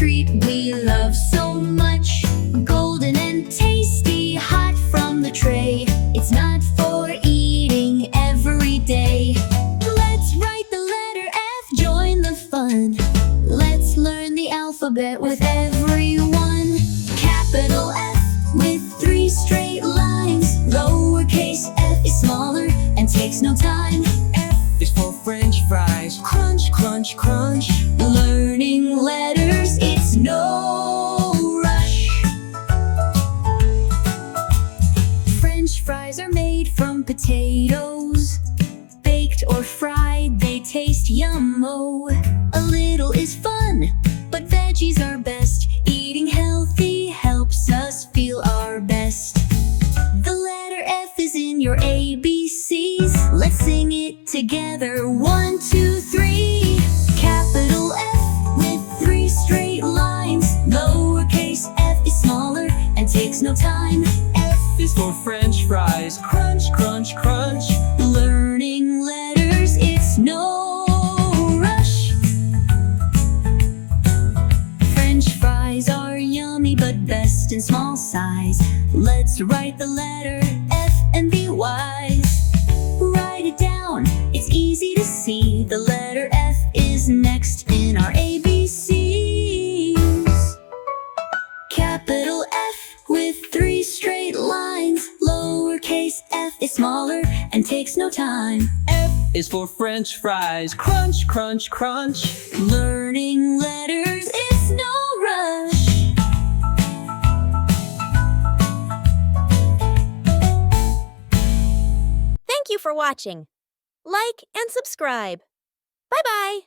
treat we love so much. Golden and tasty, hot from the tray. It's not for eating every day. Let's write the letter F, join the fun. Let's learn the alphabet with everyone. Capital F with 3 straight lines. Lowercase f is smaller and takes no time. F is for French fries. Crunch, crunch, crunch. Learning letters, it's no rush. French fries are made from potatoes. Baked or fried, they taste yummo. A little is fun, but veggies are best. Eating healthy helps us feel our best. The letter F is in your ABCs. Let's sing it together. 1, 2, 3. Capital F with 3 straight lines. Lowercase f is smaller and takes no time. F is for French fries. Crunch, crunch, crunch. Learning letters, it's no rush. French fries are yummy but best in small size. Let's write the letter F and be wise. Write it down, it's easy to see. The letter F is next in our ABCs. Capital F with 3 straight lines. Lowercase f is smaller and takes no time. F is for French fries. Crunch, crunch, crunch. Learning letters, it's no rush. Thank you for watching. Like and subscribe. Bye-bye.